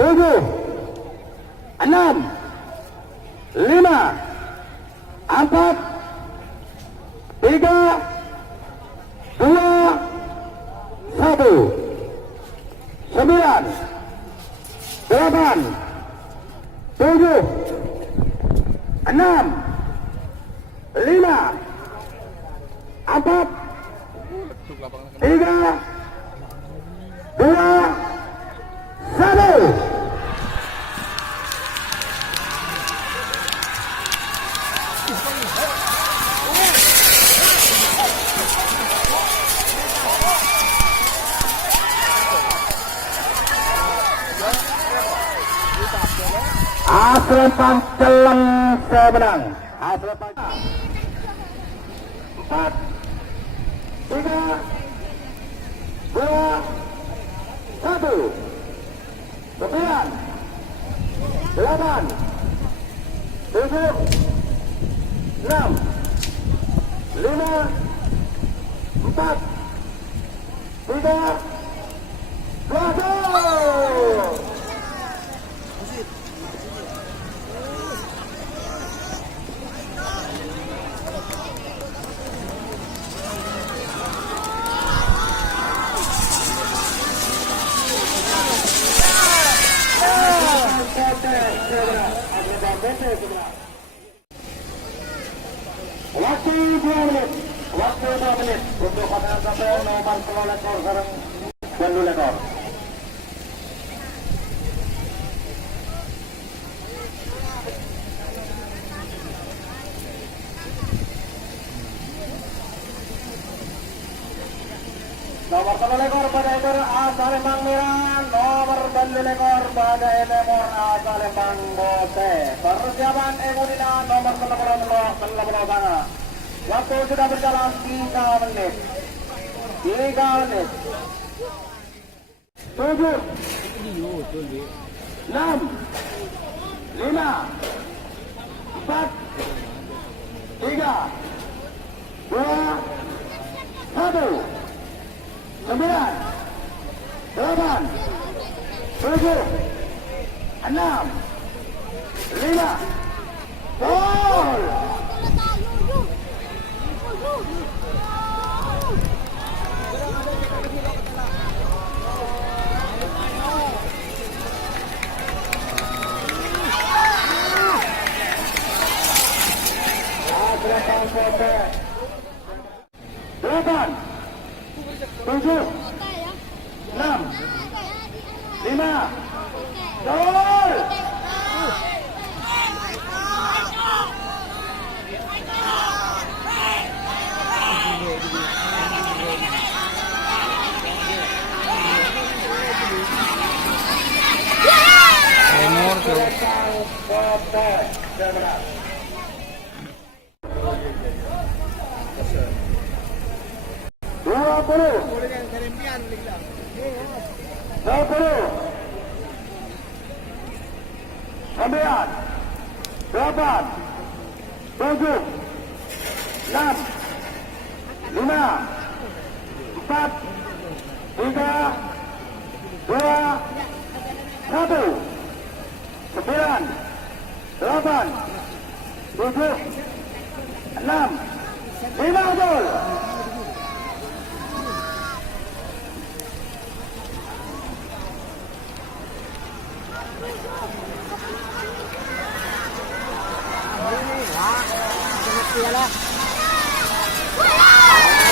7, 6, 5, 4, 3, 2, 1, 9, 8, 7, 6, 5, 4, 3, 2, 1. Asrepan Celeng saya menang. Asrepan 4, 3, 2, 1, 9, 8, 7, 6, 5, 4, 3, 2, 1. Waktu 2 menit, waktu 2 menit untuk pasangan kapal nomor 10 ekor sarang dan 2 ekor. Nomor 10 ekor pada ekor A Salembang Miran, nomor 9 ekor pada ekor A Salembang Bote. Persiapan Emudina nomor 10 sana. Waktu sudah berjalan 3 menit. 3 menit. 7, 6, 5, 4, 3, 2, 1. 9, 8, 7, 6, 5, gol! Delapan, 7, 6, 5, gol! Sembilan, 8, 7, 6, 5, 4, 3, 2, 1.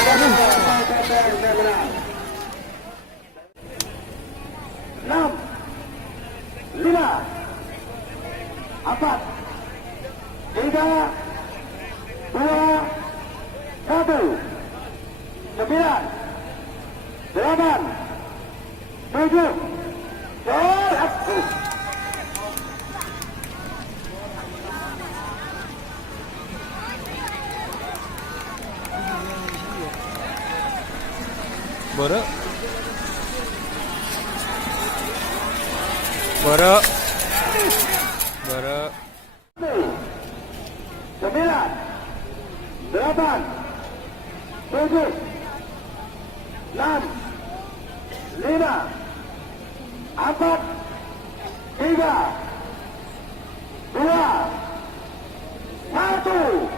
9, 8, 7, 6, 5 gol. Enam, 5, 4, 3, 2, 1. 9, 8, 7, gol. Boro. Boro. Boro. 9, 8, 7, 6, 5, 4, 3, 2, 1, gol!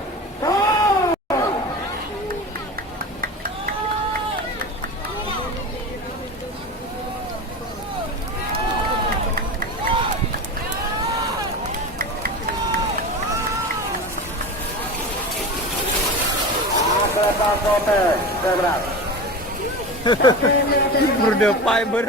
Kereta kote, seberat. Berdepai ber.